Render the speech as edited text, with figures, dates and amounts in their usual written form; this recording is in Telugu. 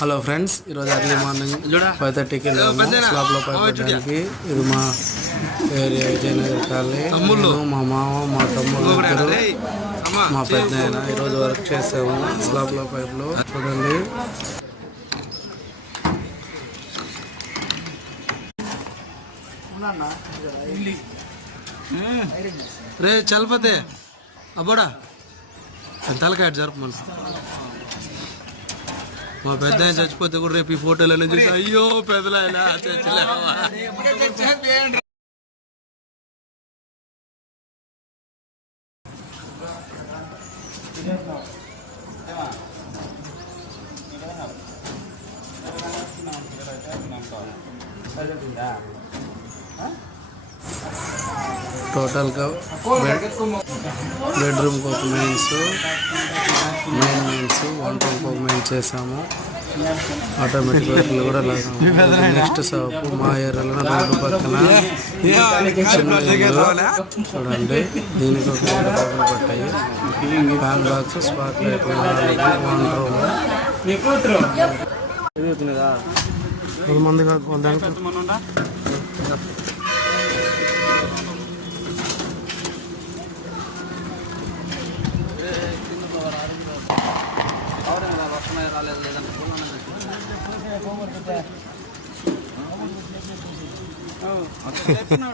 హలో ఫ్రెండ్స్, ఈరోజు ఎర్లీ మార్నింగ్ 5:30కి వెళ్ళాము స్లాబ్లో పైకి. ఇది మా ఏరియా విజయనగర్ కాలనీ. నేను మా మామ మా తమ్ముడు ఇద్దరు మా పెద్ద ఆయన ఈరోజు వర్క్ చేసాము స్లాబ్లో పైపులో. చూడండి, రే చలపతే అబ్బోడా తలకాయ జరుపు మనసు. మా పెద్ద ఆయన చచ్చిపోతే కూడా రేపు ఈ ఫోటోలను చూసి అయ్యో పెద్దలాయన చచ్చిలేవా. టోటల్గా బెడ్రూమ్కి ఒక మెయిన్ వంట ఒక మెయిన్ చేసాము. ఆటోమేటిక్ వైపులు కూడా లాగా. నెక్స్ట్ షాపు మా ఏరియాలో రోడ్డు పక్కన చిన్న ఇల్లు. చూడండి, దీనికి ఒక 2 పక్కలు పట్టాయి. Fan box, spot light, 1 room. 100 మంది